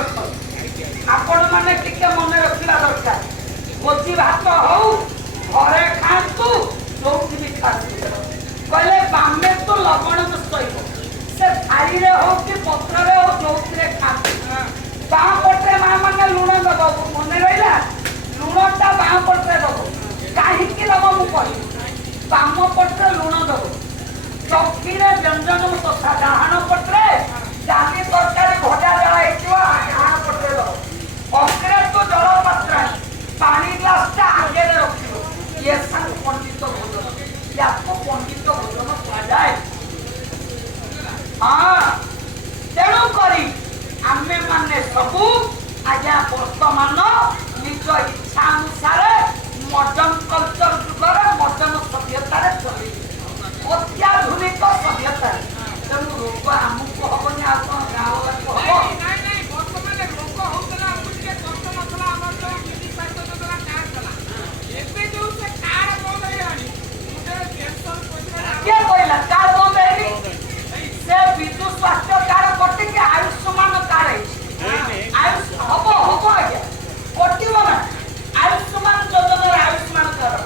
रख आपण माने टिके मन रखिला दरकार भोजी भात हो घरे खातु जोठी भी खातु कहले बामे तो लवण सहित से थाली रे हो कि पत्र रे हो जोठी रे खातु बाम पटे मा माने लुण दबो मने रहिला लुणटा बाम पटे दबो काहे कि दबो मु कहि बाम पटे लुण दबो चौकी रे व्यंजन तथा डाहाण पटे जानी तरकारी भजा जला हेतिवा डाहाण पटे दबो अग्रे तो जल पात्र पानी ग्लास टा आगे रखियो ये संग पंडित भोजन याको पंडित भोजन कहा जाए हां तेणु करी आमे माने सबु आज्ञा वर्तमान निज इच्छा अनुसार मॉडर्न कल्चर जुगर मॉडर्न सभ्यता रे चली अत्याधुनिक सभ्यता तेणु रोग आमको हबनी आ गाँव को हबो नहीं नहीं वर्तमान रोग होतला हमके कष्ट नथला हमर जो बिजली स्वास्थ्य योजना कार्ड चला एबे जो से कार्ड बंद हेलानी मुझे कैंसर पैसा के कहला कार्ड बंद हेली से विद्युत स्वास्थ्य कार्ड कटि के आयुष्मान कार्ड है आयुष हबो हबो आज्ञा कटिबो ना आयुष्मान योजना आयुष्मान कार्ड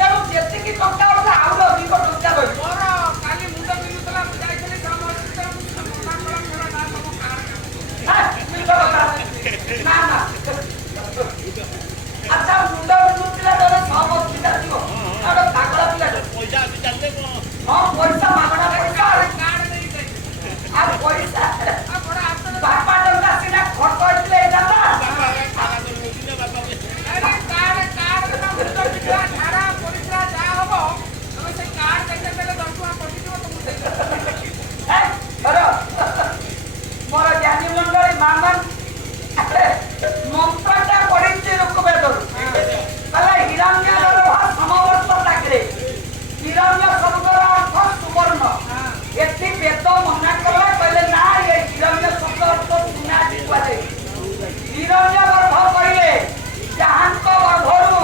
तेणु जेते की टंका होता आउल अधिक टंका रही मोर काली मुंड बिलुतला जाई छले काम हॉस्पिटल मना कला मेरा ना सब कार्ड हां मिलबो ना ना अच्छा मुंड बिलुतला दरे सब हॉस्पिटल दियो आरो पागल पिला पैसा भी चलते को हां पैसा मागणा पैसा कार्ड नहीं गई आ पैसा आ बड़ा आसन बापा टंका सिना खर्च होइले जाता बाबा खाना कर मोदी ने बाबा अरे कार्ड कार्ड ना मुंड बिलुतला धारा परिश्रा जा हबो तो से कार्ड देखते पहले 10 टका पटी दियो तो मुझे ए करो मोर ज्ञानी मंडली मामन मंत्रटा पढ़िचे ऋग्वेदर कहले हिरण्यगर्भ समवर्त लागरे हिरण्य शब्दर अर्थ सुवर्ण एति वेद मना करला कहले ना ये हिरण्य शब्द अर्थ सुना दिवाले हिरण्यगर्भ कहले जहान को गर्भरु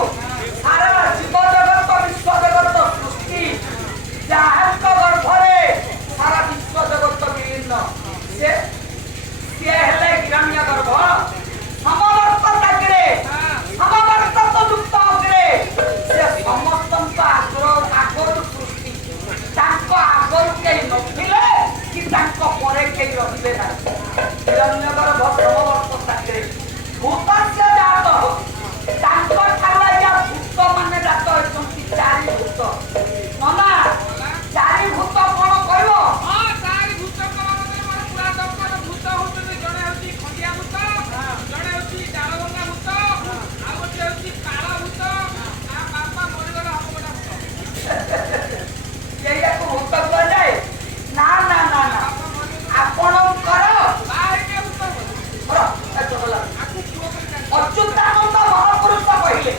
सारा जीव जगत विश्व जगत सृष्टि जहान को गर्भरे सारा विश्व जगत विलीन से हेले हिरण्यगर्भ समवर्त लागरे समवर्त तो युक्त अग्रे से समस्त आगर सृष्टि तांको आगर के नथिले कि तांको परे के रहिबे ना हिरण्यगर्भ समवर्त लागरे भूतस्य जात तांको ठाला या भूत माने जात होइछंती चारि भूत नना चारि भूत कोन कहबो हां सारी भूत कला मतलब मोर पूरा दरकार भूत होते जणे होती खंडिया भूत जणे होती डालगंगा भूत आ गोटे होती काला भूत आ बापा मरि गला हम गोटा भूत ये को भूत कह जाए ना ना ना ना आपण करो बाहर के भूत बरो एतो बोला आकु क्यों कर अच्युतानंद महापुरुष कहले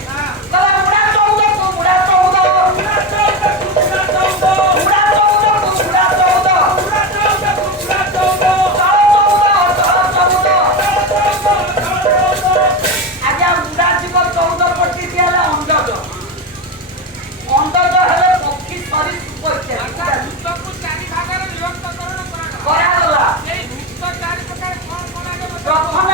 कहले मुड़ा चौद को मुड़ा चौद मुड़ा चौद मुड़ा आज्ञा मुड़ा जीव 14 कोटी दियाला अंडज अंडज हेले पक्षी सरी सुपर अच्छा भूत को चारि भाग रे विभक्त करण करागला ए भूत चारि प्रकार कोन कोन आगे प्रथम